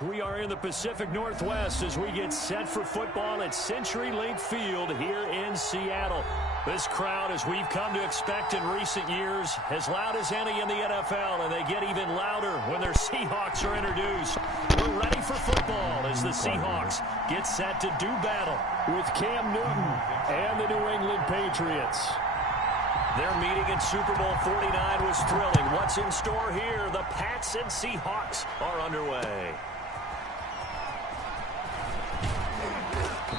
We are in the Pacific Northwest as we get set for football at CenturyLink Field here in Seattle. This crowd, as we've come to expect in recent years, as loud as any in the NFL, and they get even louder when their Seahawks are introduced. We're ready for football as the Seahawks get set to do battle with Cam Newton and the New England Patriots. Their meeting in Super Bowl 49 was thrilling. What's in store here? The Pats and Seahawks are underway.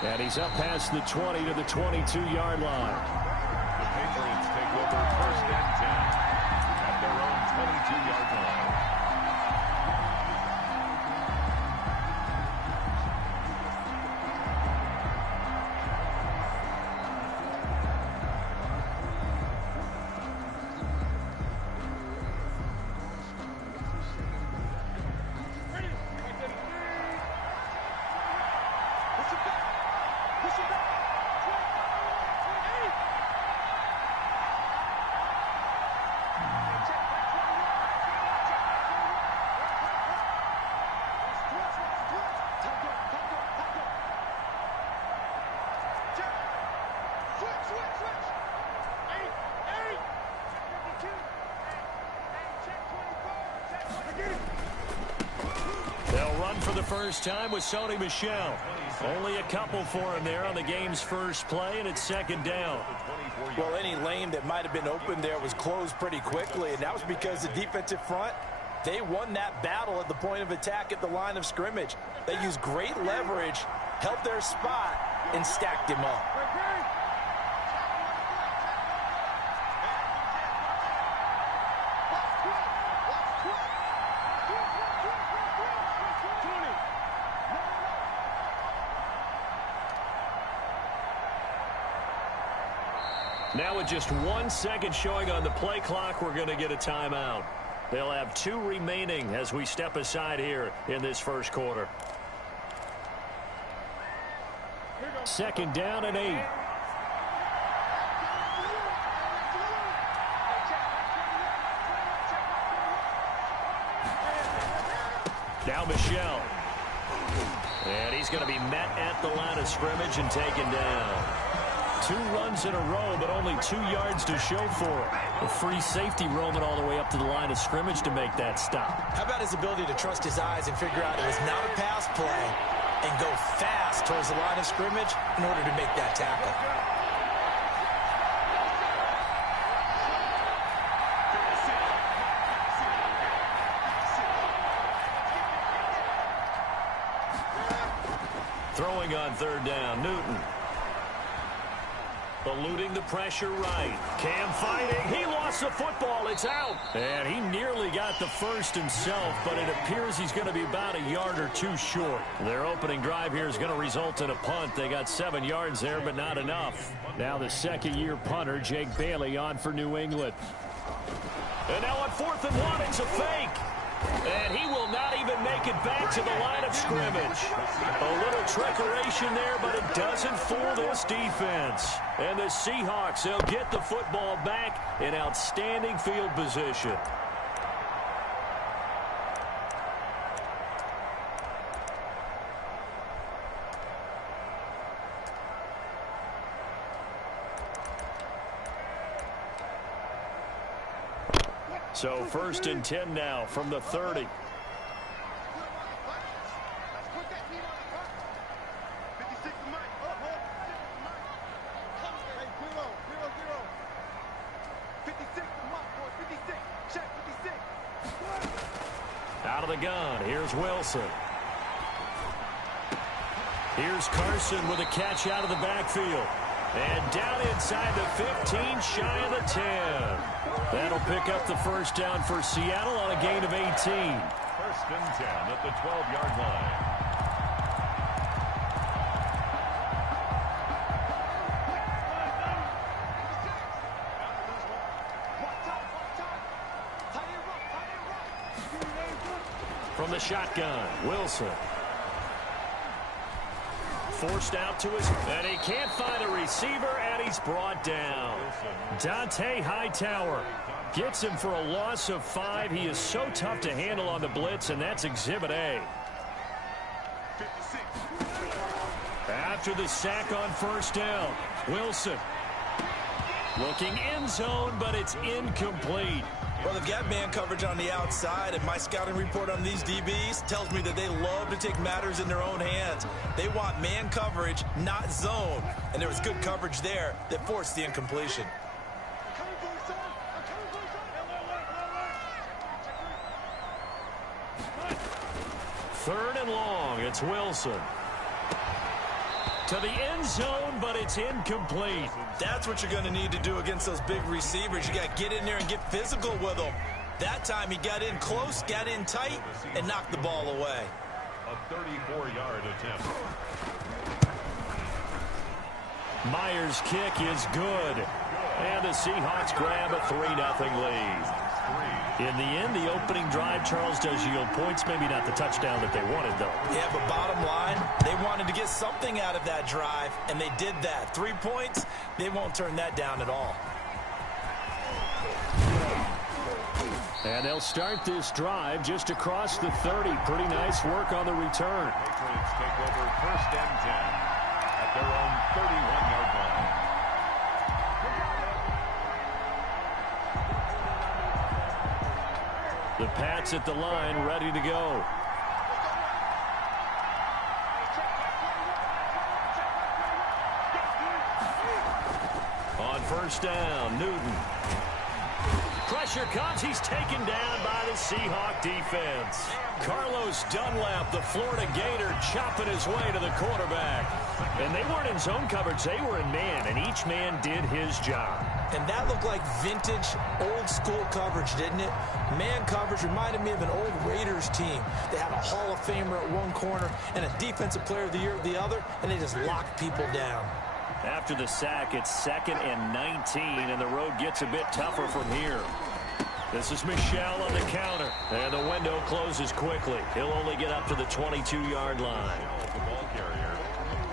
And he's up past the 20 to the 22-yard line. The Patriots take over 1st and 10 at their own 22-yard line. For the first time with Sony Michel. Only a couple for him there on the game's first play, and it's 2nd down. Well, any lane that might have been open there was closed pretty quickly, and that was because the defensive front, they won that battle at the point of attack at the line of scrimmage. They used great leverage, held their spot, and stacked him up. Now with just 1 second showing on the play clock, we're going to get a timeout. They'll have 2 remaining as we step aside here in this first quarter. 2nd down and 8. Now Michel. And he's going to be met at the line of scrimmage and taken down. 2 runs in a row, but only 2 yards to show for it. A free safety roaming all the way up to the line of scrimmage to make that stop. How about his ability to trust his eyes and figure out it was not a pass play and go fast towards the line of scrimmage in order to make that tackle? Throwing on 3rd down, Newton. Eluding the pressure right. Cam fighting. He lost the football. It's out. And he nearly got the first himself, but it appears he's going to be about a yard or 2 short. Their opening drive here is going to result in a punt. They got 7 yards there, but not enough. Now the 2nd-year punter, Jake Bailey, on for New England. And now on 4th and 1, it's a fake. And he will not even make it back to the line of scrimmage. A little trickeration there, but it doesn't fool this defense. And the Seahawks, they'll get the football back in outstanding field position. So 1st and 10 now from the 30. Out of the gun, here's Wilson. Here's Carson with a catch out of the backfield. And down inside the 15, shy of the 10. That'll pick up the first down for Seattle on a gain of 18. 1st and 10 at the 12-yard line. From the shotgun, Wilson. Forced out to his, and he can't find a receiver, and he's brought down. Dante Hightower gets him for a loss of 5. He is so tough to handle on the blitz, and that's Exhibit A. After the sack on first down, Wilson looking end zone, but it's incomplete. Well, they've got man coverage on the outside, and my scouting report on these DBs tells me that they love to take matters in their own hands. They want man coverage, not zone. And there was good coverage there that forced the incompletion. Third and long, it's Wilson. To the end zone, but it's incomplete. That's what you're going to need to do against those big receivers. You got to get in there and get physical with them. That time he got in close, got in tight, and knocked the ball away. A 34-yard attempt. Myers' kick is good. And the Seahawks grab a 3-0 lead. In the end, the opening drive, Charles, does yield points. Maybe not the touchdown that they wanted, though. Yeah, but bottom line, they wanted to get something out of that drive, and they did that. 3 points, they won't turn that down at all. And they'll start this drive just across the 30. Pretty nice work on the return. Patriots take over first and 10 at their own 31-yard line. The Pats at the line, ready to go. On first down, Newton. Pressure comes. He's taken down by the Seahawk defense. Carlos Dunlap, the Florida Gator, chopping his way to the quarterback. And they weren't in zone coverage. They were in man, and each man did his job. And that looked like vintage, old-school coverage, didn't it? Man coverage reminded me of an old Raiders team. They had a Hall of Famer at one corner and a Defensive Player of the Year at the other, and they just locked people down. After the sack, it's 2nd and 19, and the road gets a bit tougher from here. This is Michel on the counter, and the window closes quickly. He'll only get up to the 22-yard line.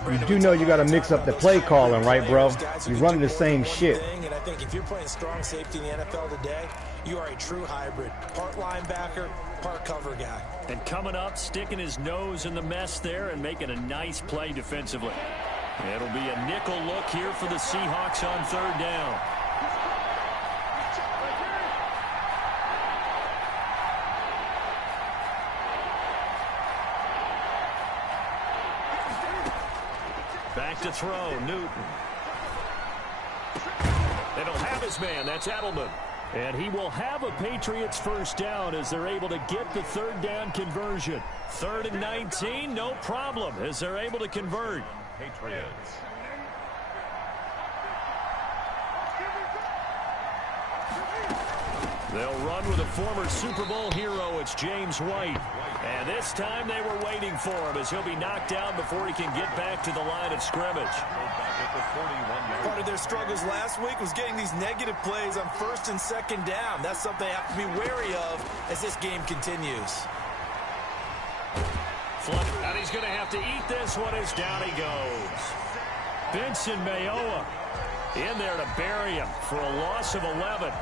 You do know you got to mix up the play calling, right, bro? You're running the same shit. And I think if you're playing strong safety in the NFL today, you are a true hybrid. Part linebacker, part cover guy. And coming up, sticking his nose in the mess there and making a nice play defensively. It'll be a nickel look here for the Seahawks on third down. Back to throw, Newton. And he'll have his man, that's Edelman. And he will have a Patriots first down as they're able to get the third down conversion. 3rd and 19, no problem as they're able to convert. Patriots. They'll run with a former Super Bowl hero. It's James White. And this time they were waiting for him as he'll be knocked down before he can get back to the line of scrimmage. Part of their struggles last week was getting these negative plays on 1st and 2nd down. That's something they have to be wary of as this game continues. And he's going to have to eat this one as down he goes. Benson Mayowa in there to bury him for a loss of 11.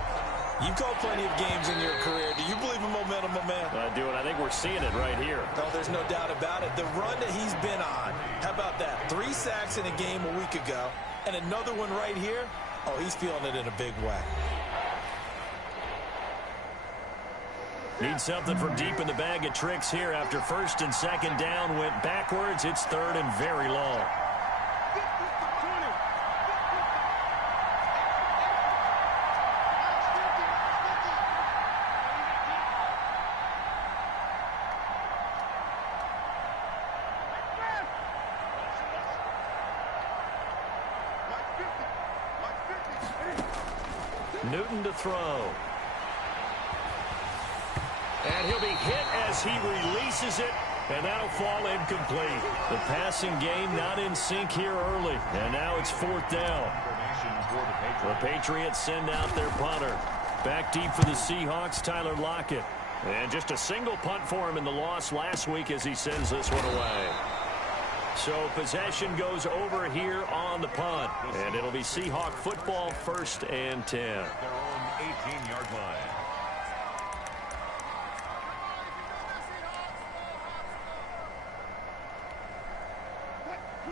You've called plenty of games in your career. Do you believe in momentum, my man? I do, and I think we're seeing it right here. No, there's no doubt about it. The run that he's been on, how about that? 3 sacks in a game a week ago, and another one right here. Oh, he's feeling it in a big way. Need something from deep in the bag of tricks here after 1st and 2nd down went backwards. It's 3rd and very long. Newton to throw. And he'll be hit as he releases it, and that'll fall incomplete. The passing game not in sync here early, and now it's 4th down. The Patriots send out their punter. Back deep for the Seahawks, Tyler Lockett. And just a single punt for him in the loss last week as he sends this one away. So possession goes over here on the punt, and it'll be Seahawk football 1st and 10. Their own 18-yard line.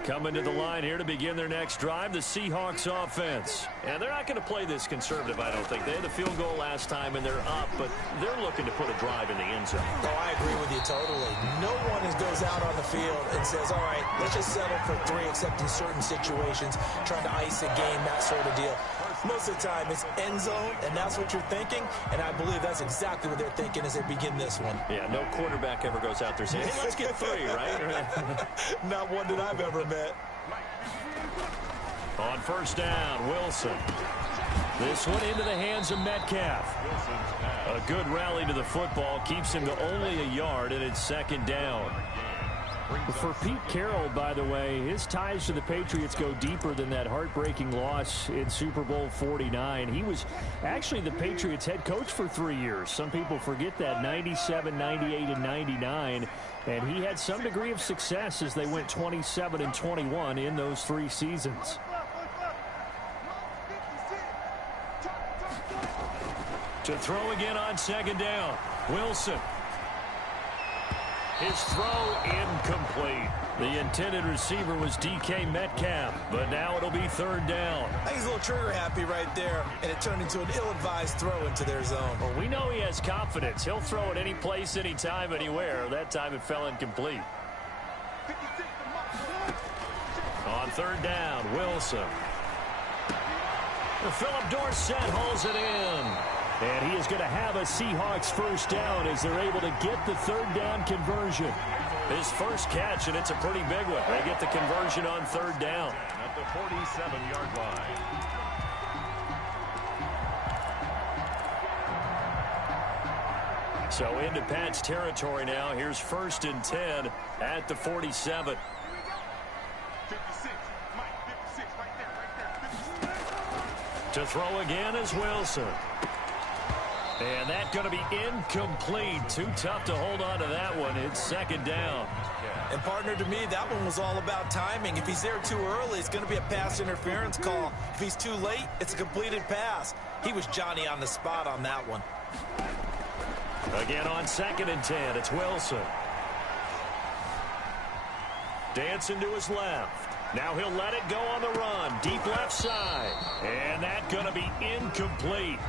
Coming to the line here to begin their next drive, the Seahawks offense. And they're not going to play this conservative, I don't think. They had a field goal last time, and they're up, but they're looking to put a drive in the end zone. Oh, I agree with you totally. No one goes out on the field and says, all right, let's just settle for 3, except in certain situations, trying to ice a game, that sort of deal. Most of the time, it's end zone, and that's what you're thinking, and I believe that's exactly what they're thinking as they begin this one. Yeah, no quarterback ever goes out there saying, hey, let's get 3, right? Not one that I've ever met. On first down, Wilson. This one into the hands of Metcalf. A good rally to the football keeps him to only a yard, and it's second down. For Pete Carroll, by the way, his ties to the Patriots go deeper than that heartbreaking loss in Super Bowl 49. He was actually the Patriots head coach for 3 years. Some people forget that, 97, 98, and 99. And he had some degree of success as they went 27-21 in those 3 seasons. To throw again on second down, Wilson. His throw incomplete. The intended receiver was DK Metcalf, but now it'll be third down. I think he's a little trigger happy right there, and it turned into an ill-advised throw into their zone. Well, we know he has confidence. He'll throw it any place, anytime, anywhere. That time it fell incomplete. On third down, Wilson. Philip Dorsett hauls it in. And he is going to have a Seahawks first down as they're able to get the third down conversion. His first catch, and it's a pretty big one. They get the conversion on third down. At the 47-yard line. So into Pat's territory now. Here's first and 10 at the 47. 56, Mike, 56, right there, 56. To throw again is Wilson. And that's going to be incomplete. Too tough to hold on to that one. It's second down. And partner, to me, that one was all about timing. If he's there too early, it's going to be a pass interference call. If he's too late, it's a completed pass. He was Johnny on the spot on that one. Again on second and 10, it's Wilson. Dancing to his left. Now he'll let it go on the run. Deep left side. And that's going to be incomplete.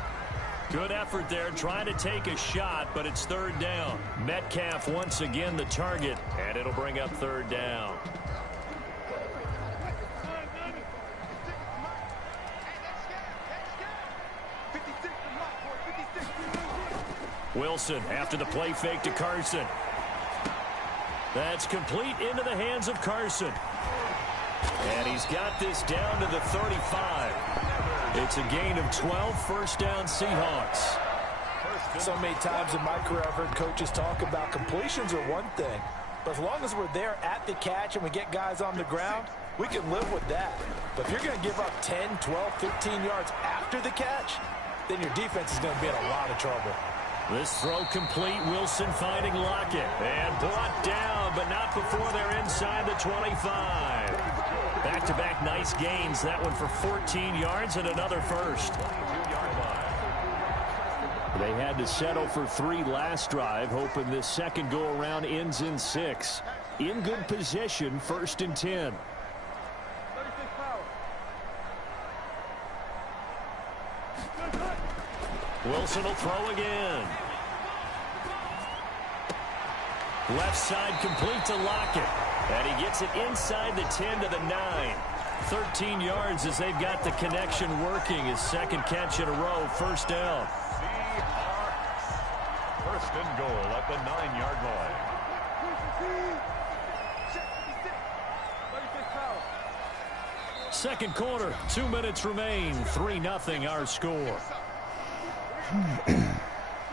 Good effort there, trying to take a shot, but it's third down. Metcalf once again the target, and it'll bring up third down. Wilson after the play fake to Carson. That's complete into the hands of Carson. And he's got this down to the 35. It's a gain of 12, first down Seahawks. So many times in my career I've heard coaches talk about completions are one thing, but as long as we're there at the catch and we get guys on the ground, we can live with that. But if you're going to give up 10, 12, 15 yards after the catch, then your defense is going to be in a lot of trouble. This throw complete, Wilson finding Lockett. And brought down, but not before they're inside the 25. Back-to-back nice gains. That one for 14 yards and another first. They had to settle for 3 last drive, hoping this second go-around ends in 6. In good position, first and 10. Wilson will throw again. Left side complete to Lockett. And he gets it inside the 10 to the 9. 13 yards as they've got the connection working. His second catch in a row, first down. Seahawks. First and goal at the 9-yard line. Second quarter, 2 minutes remain. 3-0 our score.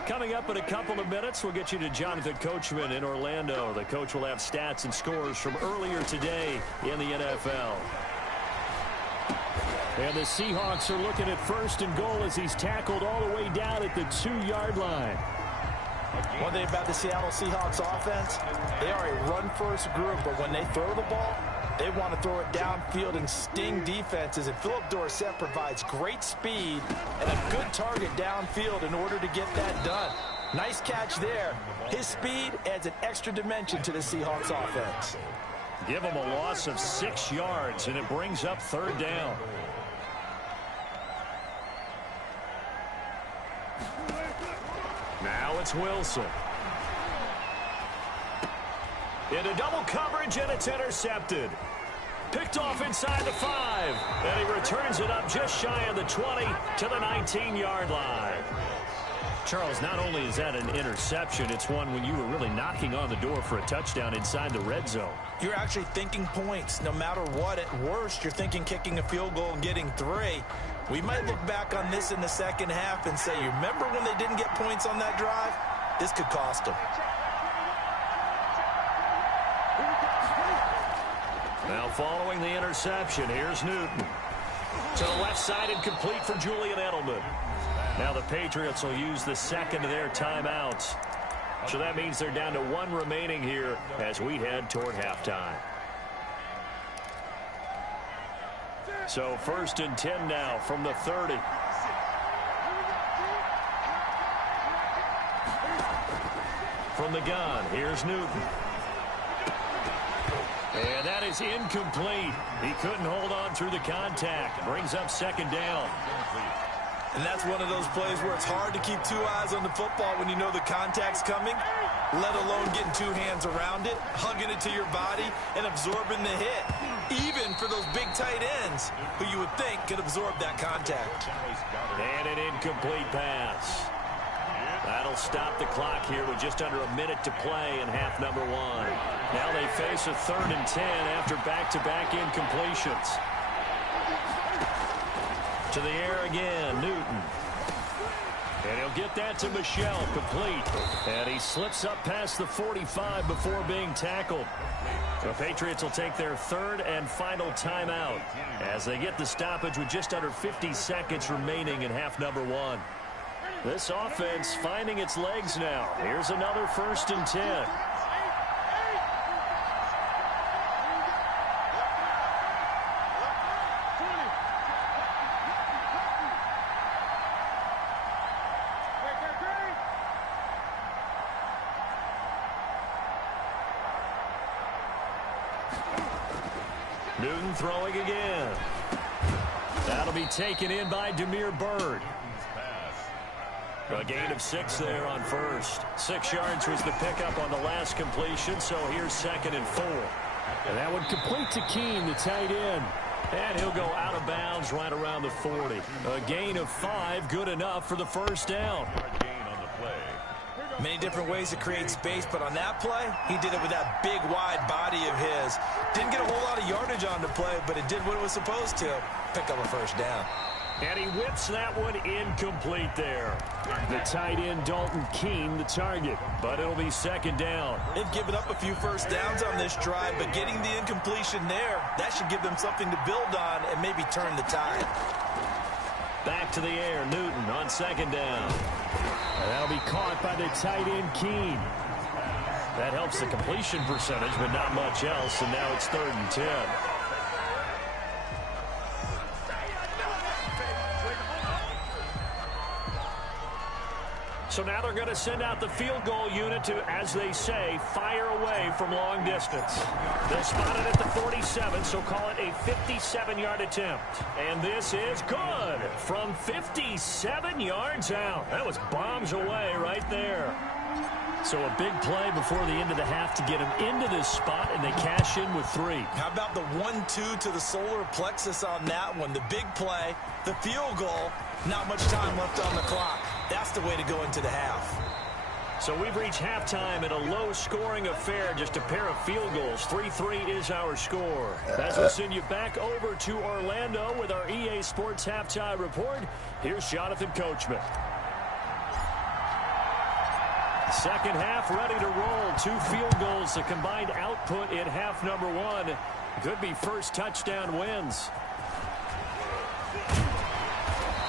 Coming up in a couple of minutes, we'll get you to Jonathan Coachman in Orlando. The coach will have stats and scores from earlier today in the NFL. And the Seahawks are looking at first and goal as he's tackled all the way down at the 2-yard line. One thing about the Seattle Seahawks offense, they are a run-first group, but when they throw the ball, they want to throw it downfield and sting defenses, and Philip Dorsett provides great speed and a good target downfield in order to get that done. Nice catch there. His speed adds an extra dimension to the Seahawks offense. Give them a loss of 6 yards, and it brings up 3rd down. Now it's Wilson. Into double coverage, and it's intercepted. Picked off inside the 5, and he returns it up just shy of the 20 to the 19-yard line. Charles, not only is that an interception, it's one when you were really knocking on the door for a touchdown inside the red zone. You're actually thinking points. No matter what, at worst, you're thinking kicking a field goal and getting 3. We might look back on this in the second half and say, you remember when they didn't get points on that drive? This could cost them. Now following the interception, here's Newton. To the left side and complete for Julian Edelman. Now the Patriots will use the second of their timeouts. So that means they're down to 1 remaining here as we head toward halftime. So 1st and 10 now from the 30. From the gun, here's Newton. And that is incomplete. He couldn't hold on through the contact. Brings up 2nd down. And that's one of those plays where it's hard to keep 2 eyes on the football when you know the contact's coming, let alone getting 2 hands around it, hugging it to your body, and absorbing the hit. Even for those big tight ends who you would think could absorb that contact. And an incomplete pass. That'll stop the clock here with just under a minute to play in half number 1. Now they face a 3rd and 10 after back-to-back incompletions. To the air again, Newton. And he'll get that to Michel, complete. And he slips up past the 45 before being tackled. The Patriots will take their 3rd and final timeout as they get the stoppage with just under 50 seconds remaining in half number 1. This offense finding its legs now. Here's another 1st and 10. Newton throwing again. That'll be taken in by Damiere Byrd. A gain of 6 there on 1st. 6 yards was the pickup on the last completion, so here's 2nd and 4. And that one complete to Keene, the tight end. And he'll go out of bounds right around the 40. A gain of 5, good enough for the 1st down. Many different ways to create space, but on that play, he did it with that big, wide body of his. Didn't get a whole lot of yardage on the play, but it did what it was supposed to. Pick up a 1st down. And he whips that one incomplete there. The tight end, Dalton Keene, the target. But it'll be 2nd down. They've given up a few 1st downs on this drive, but getting the incompletion there, that should give them something to build on and maybe turn the tide. Back to the air, Newton on 2nd down. And that'll be caught by the tight end, Keene. That helps the completion percentage, but not much else, and now it's 3rd and 10. So now they're going to send out the field goal unit to, as they say, fire away from long distance. They'll spot it at the 47, so call it a 57-yard attempt. And this is good from 57 yards out. That was bombs away right there. So a big play before the end of the half to get them into this spot, and they cash in with 3. How about the 1-2 to the solar plexus on that one? The big play, the field goal, not much time left on the clock. That's the way to go into the half. So we've reached halftime in a low-scoring affair, just a pair of field goals. 3-3 is our score. As we'll send you back over to Orlando with our EA Sports Halftime Report, here's Jonathan Coachman. Second half ready to roll. 2 field goals, the combined output in half number 1. Could be first touchdown wins.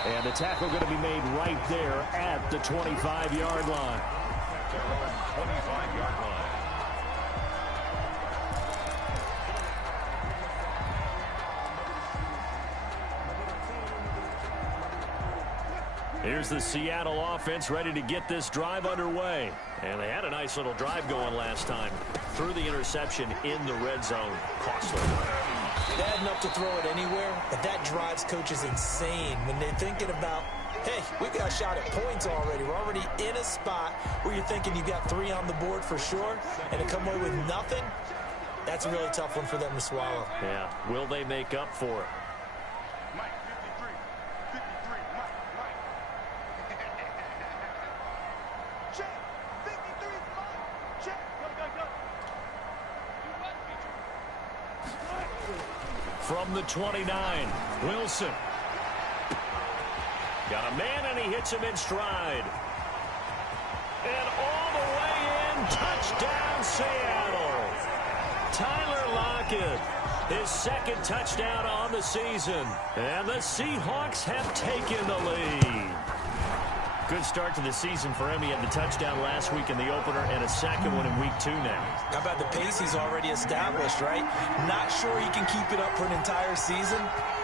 And the tackle going to be made right there at the 25-yard line. 25-yard line. Here's the Seattle offense ready to get this drive underway. And they had a nice little drive going last time. threw the interception in the red zone. Costly. They had enough to throw it anywhere, but that drives coaches insane when they're thinking about, hey, we've got a shot at points already. We're already in a spot where you're thinking you've got 3 on the board for sure, and to come away with nothing, that's a really tough one for them to swallow. Yeah, will they make up for it? From the 29, Wilson. Got a man, and he hits him in stride. And all the way in, touchdown, Seattle. Tyler Lockett, his second touchdown on the season. And the Seahawks have taken the lead. Good start to the season for him. He had the touchdown last week in the opener and a second one in week 2 now. How about the pace he's already established, right? Not sure he can keep it up for an entire season,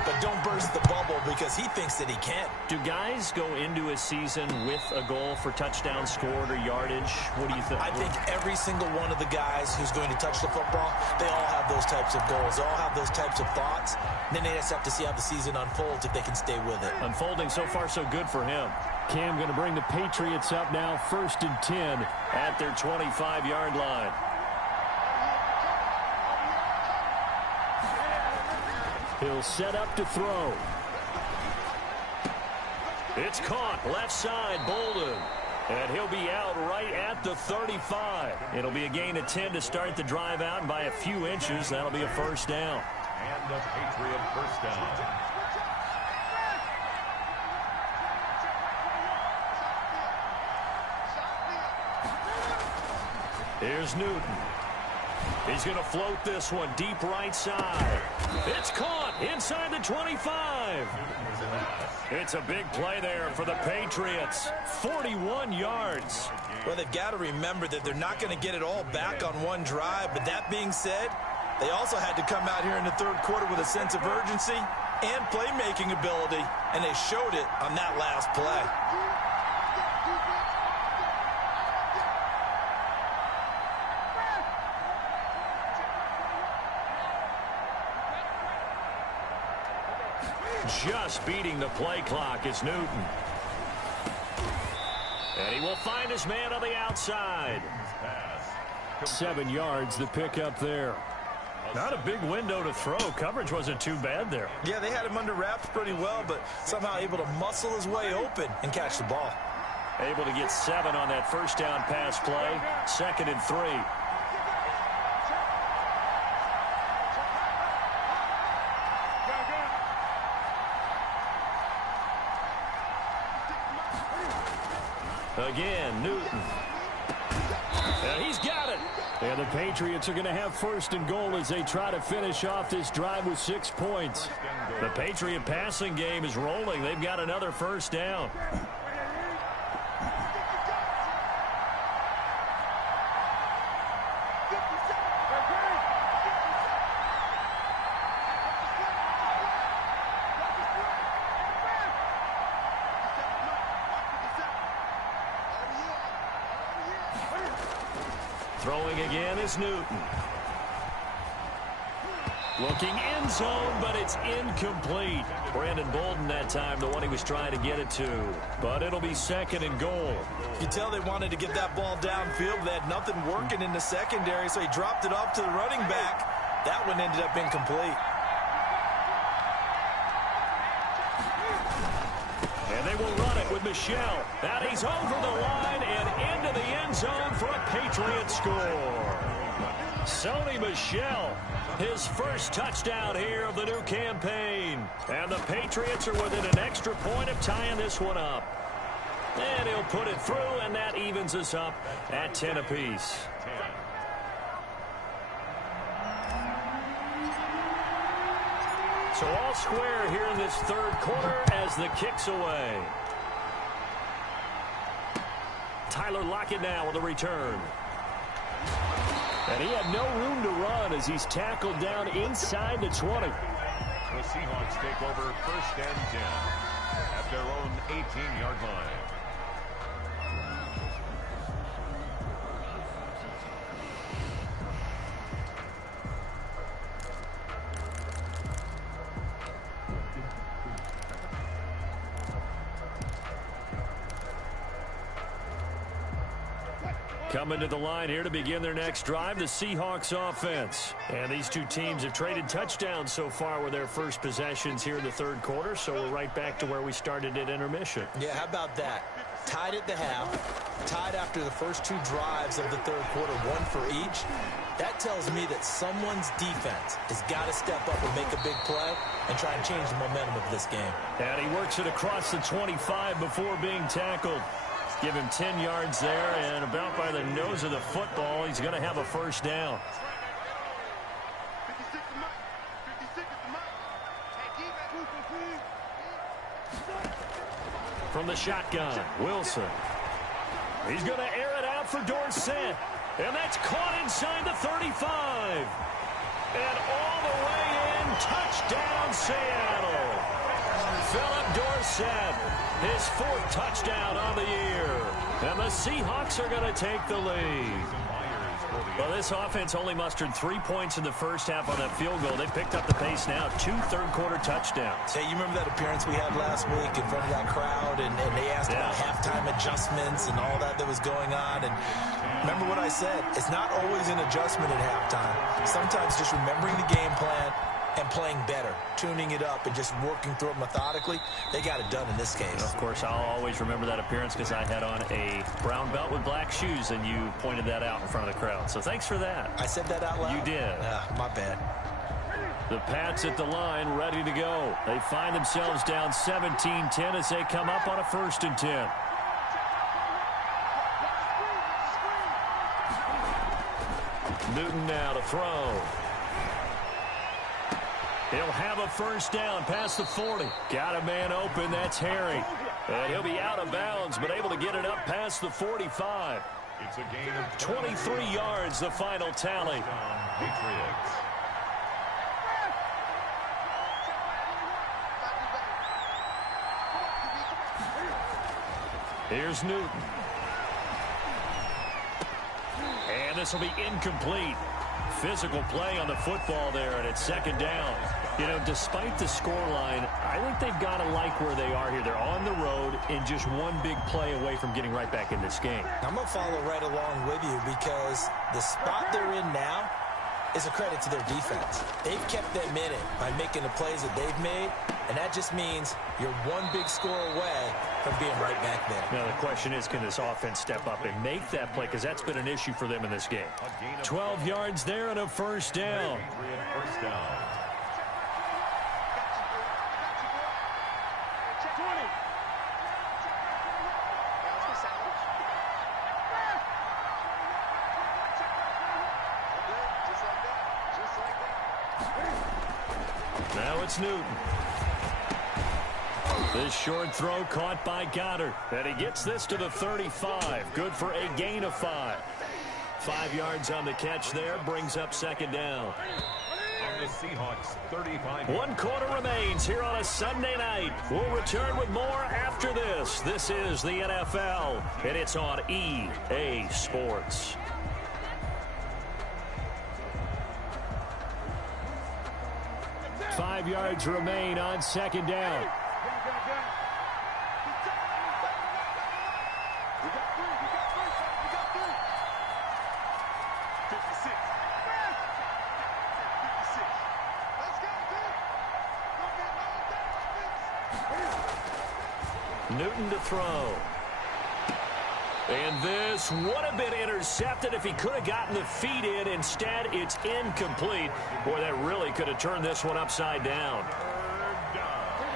but don't burst the bubble because he thinks that he can. Do guys go into a season with a goal for touchdowns scored or yardage? What do you think? I think every single one of the guys who's going to touch the football, they all have those types of goals. They all have those types of thoughts. Then they just have to see how the season unfolds if they can stay with it. Unfolding so far so good for him. Cam going to bring the Patriots up now, 1st and 10 at their 25-yard line. He'll set up to throw. It's caught, left side, Bolden. And he'll be out right at the 35. It'll be a gain of 10 to start the drive out, and by a few inches, that'll be a first down. And a Patriot first down. Here's Newton. He's going to float this one deep right side. It's caught inside the 25. It's a big play there for the Patriots. 41 yards. Well, they've got to remember that they're not going to get it all back on one drive. But that being said, they also had to come out here in the 3rd quarter with a sense of urgency and playmaking ability, and they showed it on that last play. Just beating the play clock is Newton. And he will find his man on the outside. 7 yards, the pickup there. Not a big window to throw. Coverage wasn't too bad there. Yeah, they had him under wraps pretty well, but somehow able to muscle his way open and catch the ball. Able to get 7 on that first down pass play. 2nd and 3. Again, Newton. And he's got it. And the Patriots are going to have 1st and goal as they try to finish off this drive with 6 points. The Patriot passing game is rolling. They've got another first down. Throwing again is Newton. Looking end zone, but it's incomplete. Brandon Bolden that time, the one he was trying to get it to. But it'll be 2nd and goal. You tell they wanted to get that ball downfield, but they had nothing working in the secondary, so he dropped it off to the running back. That one ended up incomplete. And they will run it with Michel. And he's over the line and into the end zone for a Patriot score. Sony Michel, his first touchdown here of the new campaign. And the Patriots are within an extra point of tying this one up. And he'll put it through, and that evens us up at 10 apiece. So all square here in this 3rd quarter as the kick's away. Tyler Lockett now with a return. And he had no room to run as he's tackled down inside the 20. The Seahawks take over 1st and 10 at their own 18-yard line. Coming to the line here to begin their next drive, the Seahawks offense. And these two teams have traded touchdowns so far with their first possessions here in the third quarter, so we're right back to where we started at intermission. Yeah, how about that? Tied at the half, tied after the first two drives of the third quarter, one for each. That tells me that someone's defense has got to step up and make a big play and try and change the momentum of this game. And he works it across the 25 before being tackled. Give him 10 yards there, and about by the nose of the football, he's going to have a first down. From the shotgun, Wilson. He's going to air it out for Dorsett. And that's caught inside the 35. And all the way in, touchdown Seattle. Philip Dorsett, his fourth touchdown on the year. And the Seahawks are going to take the lead. Well, this offense only mustered 3 points in the first half on that field goal. They picked up the pace now, 2 third-quarter touchdowns. Hey, you remember that appearance we had last week in front of that crowd, and they asked about halftime adjustments and all that was going on. And remember what I said, it's not always an adjustment at halftime. Sometimes just remembering the game plan and playing better, tuning it up and just working through it methodically. They got it done in this case. Of course, I'll always remember that appearance because I had on a brown belt with black shoes, and you pointed that out in front of the crowd. So thanks for that. I said that out loud? You did. My bad. The Pats at the line, ready to go. They find themselves down 17-10 as they come up on a 1st and 10. Newton now to throw. He'll have a first down past the 40. Got a man open. That's Harry. And he'll be out of bounds, but able to get it up past the 45. It's a gain of 23 yards, the final tally. Patriots. Here's Newton. And this will be incomplete. Physical play on the football there, and it's 2nd down. You know, despite the scoreline, I think they've got to like where they are here. They're on the road and just one big play away from getting right back in this game. I'm going to follow right along with you because the spot they're in now is a credit to their defense. They've kept them in it by making the plays that they've made, and that just means you're one big score away from being right back there. Now, the question is, can this offense step up and make that play? Because that's been an issue for them in this game. 12 yards there and a first down. First down. Now it's Newton. This short throw caught by Goddard. And he gets this to the 35. Good for a gain of 5. 5 yards on the catch there. Brings up 2nd down. On the Seahawks, 35. 1 quarter remains here on a Sunday night. We'll return with more after this. This is the NFL, and it's on EA Sports. Five yards remain on 2nd down. Newton to throw. And this would have been intercepted if he could have gotten the feet in. Instead, it's incomplete. Boy, that really could have turned this one upside down.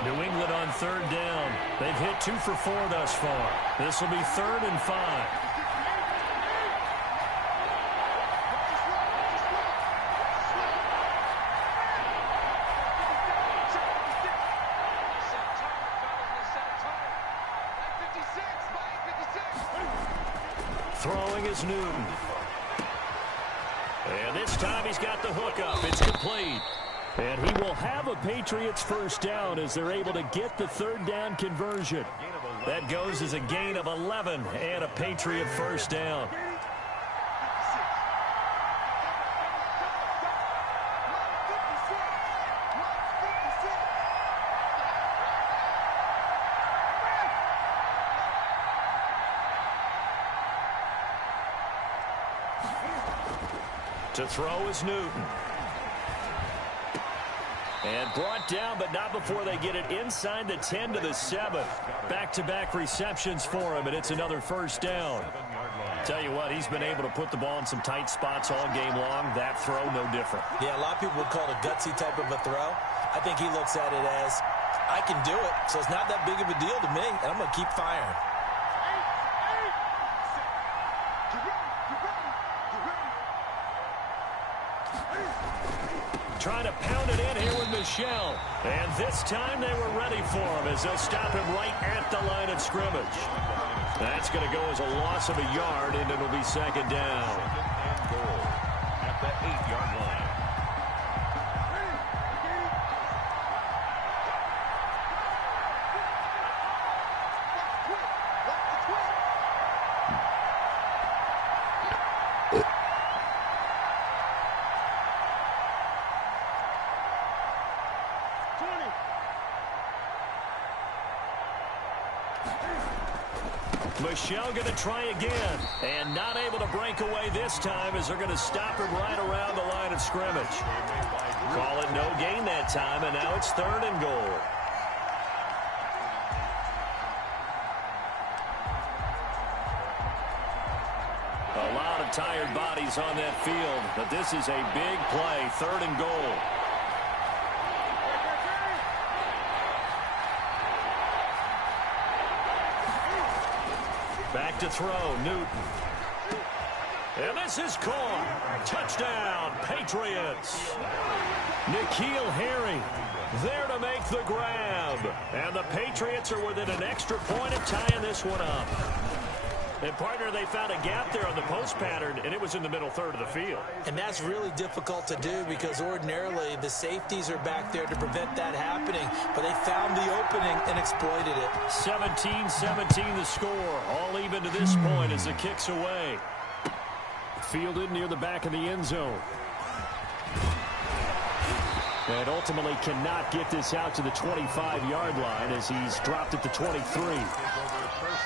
New England on 3rd down. They've hit 2 for 4 thus far. This will be 3rd and 5. Throwing is Newton. And this time he's got the hook up. It's complete. And he will have a Patriots first down as they're able to get the 3rd down conversion. That goes as a gain of 11 and a Patriot first down. To throw is Newton. And brought down, but not before they get it inside the 10 to the 7. Back-to-back receptions for him, and it's another first down. Tell you what, he's been able to put the ball in some tight spots all game long. That throw, no different. Yeah, a lot of people would call it a gutsy type of a throw. I think he looks at it as, I can do it, so it's not that big of a deal to me, and I'm going to keep firing. Trying to pound it in here with Michel. And this time they were ready for him as they'll stop him right at the line of scrimmage. That's going to go as a loss of a yard, and it'll be second down. Second and goal at the 8-yard line. Michel going to try again, and not able to break away this time as they're going to stop him right around the line of scrimmage. Call it no gain that time, and now it's third and goal. A lot of tired bodies on that field, but this is a big play, third and goal. Back to throw, Newton. And this is caught. Touchdown, Patriots. N'Keal Harry there to make the grab. And the Patriots are within an extra point of tying this one up. And, partner, they found a gap there on the post pattern, and it was in the middle third of the field. And that's really difficult to do because ordinarily the safeties are back there to prevent that happening. But they found the opening and exploited it. 17-17 the score. All even to this point as the kick's away. Fielded near the back of the end zone. And ultimately cannot get this out to the 25-yard line as he's dropped at the 23. First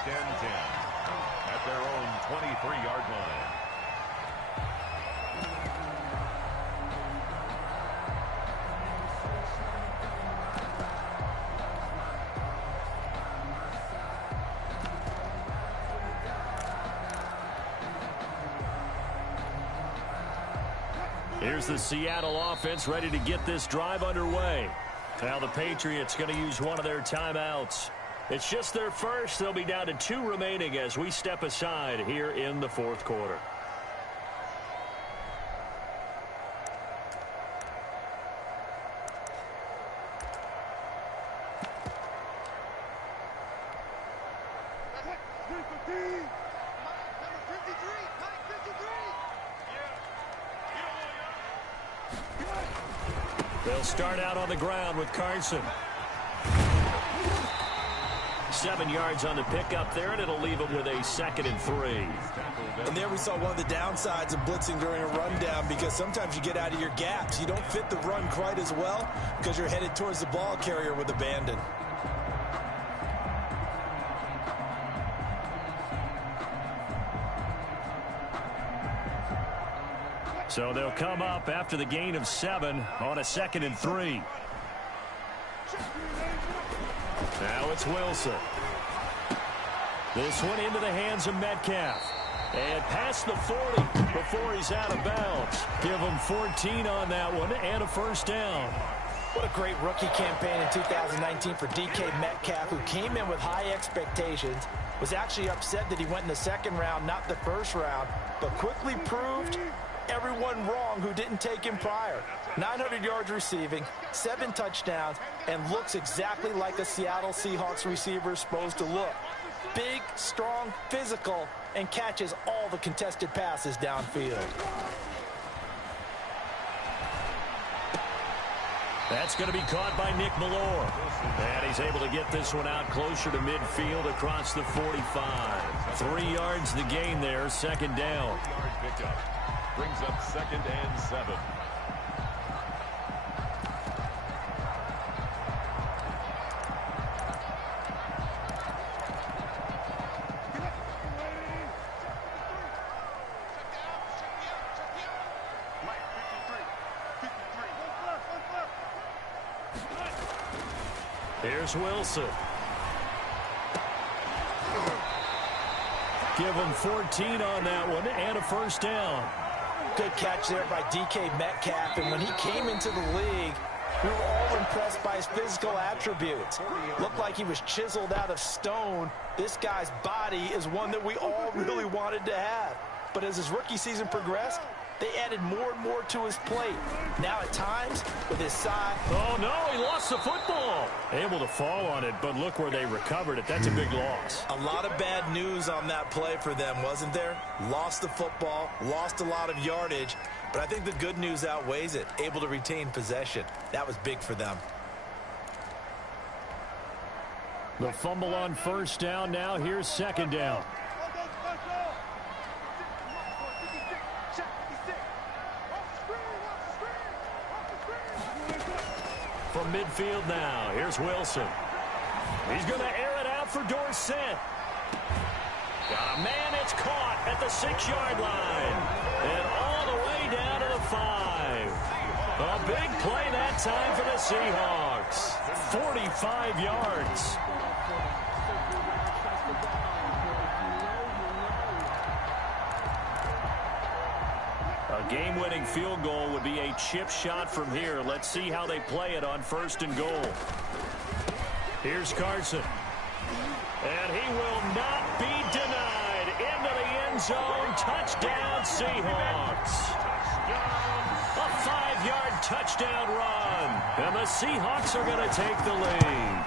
and 10. At their own 23-yard line. Here's the Seattle offense ready to get this drive underway. Now the Patriots going to use one of their timeouts. It's just their first. They'll be down to 2 remaining as we step aside here in the fourth quarter. They'll start out on the ground with Carson. 7 yards on the pickup there, and it'll leave them with a 2nd and 3. And there we saw one of the downsides of blitzing during a rundown because sometimes you get out of your gaps. You don't fit the run quite as well because you're headed towards the ball carrier with abandon. So they'll come up after the gain of 7 on a 2nd and 3. Now it's Wilson. This one into the hands of Metcalf. And past the 40 before he's out of bounds. Give him 14 on that one and a first down. What a great rookie campaign in 2019 for DK Metcalf, who came in with high expectations, was actually upset that he went in the 2nd round, not the 1st round, but quickly proved everyone wrong who didn't take him prior. 900 yards receiving, 7 touchdowns, and looks exactly like a Seattle Seahawks receiver is supposed to look. Big, strong, physical, and catches all the contested passes downfield. That's going to be caught by Nick Malore. And he's able to get this one out closer to midfield across the 45. 3 yards the gain there, 2nd down. 3-yard pickup. Brings up 2nd and 7. Here's Wilson. Give him 14 on that one and a first down. Good catch there by DK Metcalf, and when he came into the league, we were all impressed by his physical attributes. Looked like he was chiseled out of stone. This guy's body is one that we all really wanted to have. But as his rookie season progressed, they added more and more to his plate. Now at times, with his size... Oh, no, he lost the football. Able to fall on it, but look where they recovered it. That's a big loss. A lot of bad news on that play for them, wasn't there? Lost the football, lost a lot of yardage, but I think the good news outweighs it. Able to retain possession. That was big for them. The fumble on first down. Now here's second down. From midfield now, here's Wilson. He's going to air it out for Dorsett. Got a man, it's caught at the 6-yard line. And all the way down to the 5. A big play that time for the Seahawks. 45 yards. A game-winning field goal would be a chip shot from here. Let's see how they play it on first and goal. Here's Carson. And he will not be denied. Into the end zone. Touchdown, Seahawks. A 5-yard touchdown run. And the Seahawks are going to take the lead.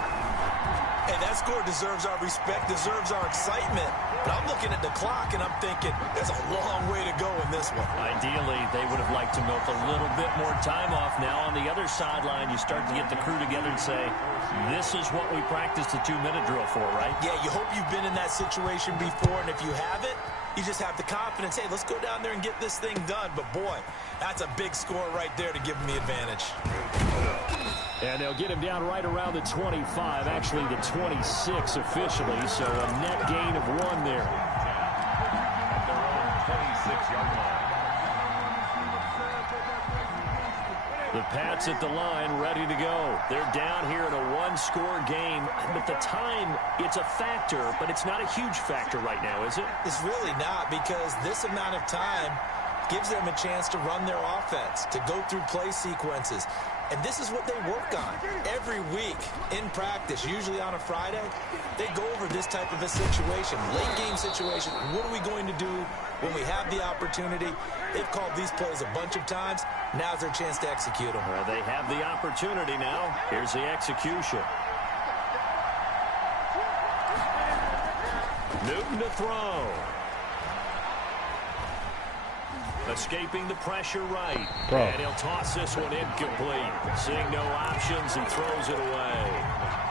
Hey, that score deserves our respect, deserves our excitement. But I'm looking at the clock, and I'm thinking there's a long way to go in this one. Ideally, they would have liked to milk a little bit more time off. Now, on the other sideline, you start to get the crew together and say, this is what we practiced the 2-minute drill for, right? Yeah, you hope you've been in that situation before, and if you haven't, you just have the confidence, hey, let's go down there and get this thing done. But, boy, that's a big score right there to give them the advantage. And they'll get him down right around the 25, actually the 26 officially, so a net gain of 1 there. At their own 26-yard line. The Pats at the line, ready to go. They're down here in a 1-score game, but the time, it's a factor, but it's not a huge factor right now, is it? It's really not, because this amount of time gives them a chance to run their offense, to go through play sequences. And this is what they work on every week in practice, usually on a Friday. They go over this type of a situation, late game situation. What are we going to do when we have the opportunity? They've called these plays a bunch of times. Now's their chance to execute them. Well, they have the opportunity now. Here's the execution. Newton to throw. Escaping the pressure right. And he'll toss this one incomplete. Seeing no options and throws it away.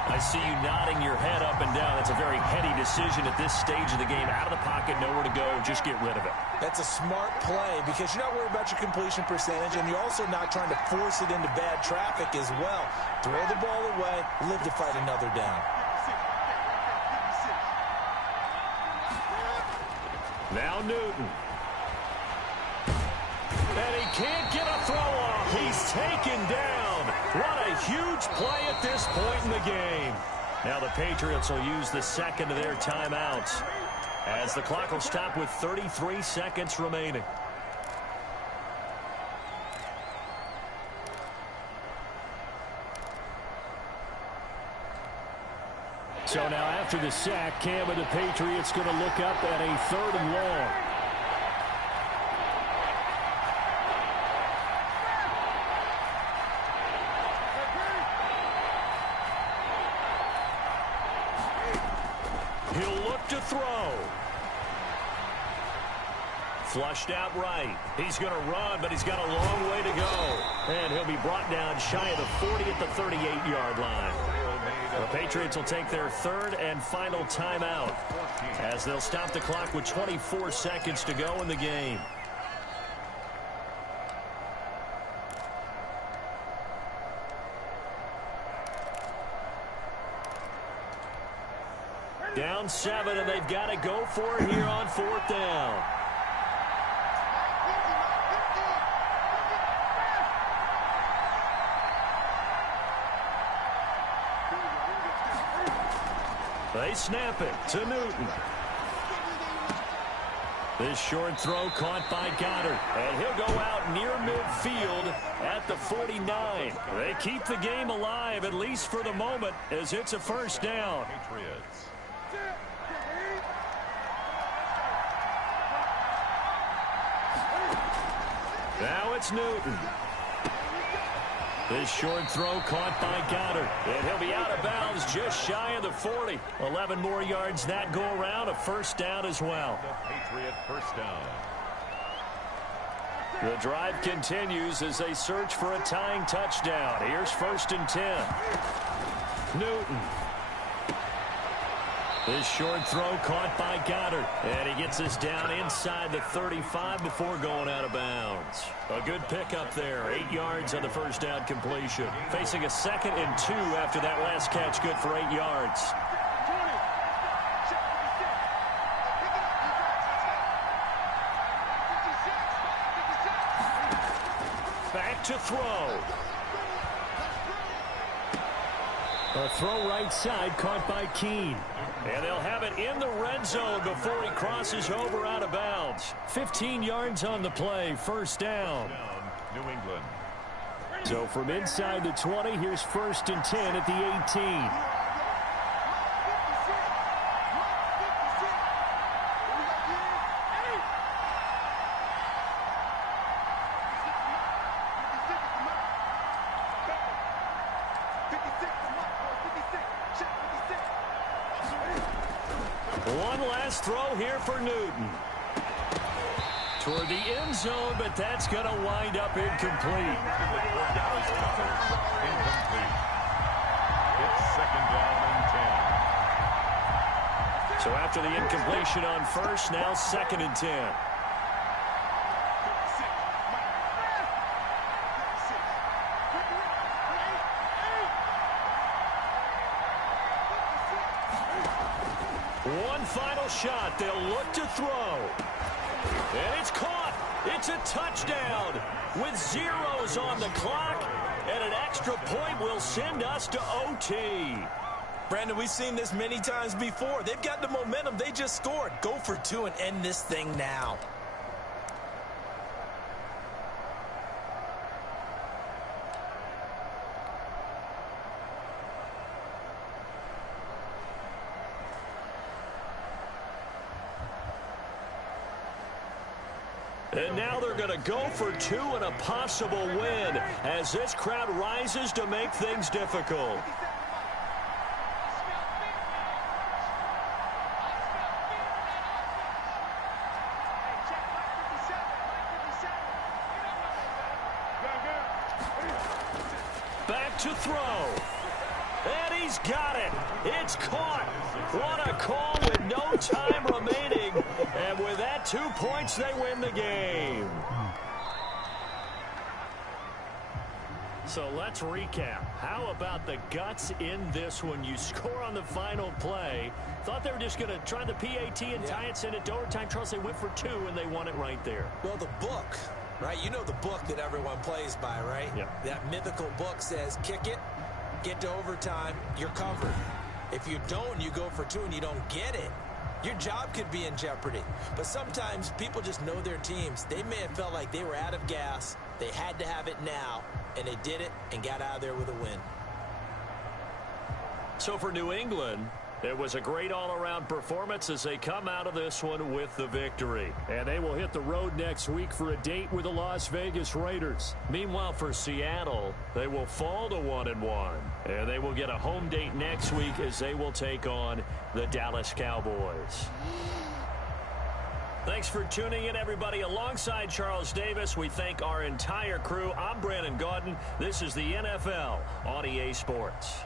I see you nodding your head up and down. That's a very heady decision at this stage of the game. Out of the pocket, nowhere to go. Just get rid of it. That's a smart play because you're not worried about your completion percentage, and you're also not trying to force it into bad traffic as well. Throw the ball away, live to fight another down. Now Newton. And he can't get a throw off. He's taken down. What a huge play at this point in the game. Now the Patriots will use the second of their timeouts as the clock will stop with 33 seconds remaining. So now after the sack, Cam and the Patriots going to look up at a 3rd and long. He'll look to throw. Flushed out right. He's going to run, but he's got a long way to go. And he'll be brought down shy of the 40 at the 38-yard line. The Patriots will take their 3rd and final timeout as they'll stop the clock with 24 seconds to go in the game. Down 7, and they've got to go for it here on 4th down. They snap it to Newton. This short throw caught by Goddard, and he'll go out near midfield at the 49. They keep the game alive, at least for the moment, as it's a first down. Patriots. Now it's Newton. This short throw caught by Goddard, and he'll be out of bounds just shy of the 40. 11 more yards that go around, a first down as well. The Patriot first down. The drive continues as they search for a tying touchdown. Here's 1st and 10. Newton. This short throw caught by Goddard, and he gets us down inside the 35 before going out of bounds. A good pickup there, 8 yards on the first down completion. Facing a 2nd and 2 after that last catch, good for 8 yards. Back to throw. A throw right side caught by Keene. And they'll have it in the red zone before he crosses over out of bounds. 15 yards on the play, first down. New England. So from inside the 20, here's 1st and 10 at the 18. One last throw here for Newton. Toward the end zone, but that's going to wind up incomplete. Incomplete. It's 2nd down and 10. So after the incompletion on first, now 2nd and 10. One final shot. They'll look to throw. And it's caught. It's a touchdown with zeros on the clock. And an extra point will send us to OT. Brandon, we've seen this many times before. They've got the momentum. They just scored. Go for 2 and end this thing now. And now they're going to go for 2 and a possible win as this crowd rises to make things difficult. Back to throw. And he's got it. It's caught. What a call with no time remaining. And with that, 2 points, they win the game. So let's recap. How about the guts in this one? You score on the final play. Thought they were just going to try the PAT and tie it, send it to overtime. Charles, they went for 2, and they won it right there. Well, the book, right? You know the book that everyone plays by, right? Yeah. That mythical book says, kick it, get to overtime, you're covered. If you don't, you go for 2 and you don't get it, your job could be in jeopardy. But sometimes people just know their teams. They may have felt like they were out of gas. They had to have it now, and they did it and got out of there with a win. So for New England, it was a great all-around performance as they come out of this one with the victory. And they will hit the road next week for a date with the Las Vegas Raiders. Meanwhile, for Seattle, they will fall to 1-1. And they will get a home date next week as they will take on the Dallas Cowboys. Thanks for tuning in, everybody. Alongside Charles Davis, we thank our entire crew. I'm Brandon Gaudin. This is the NFL on EA Sports.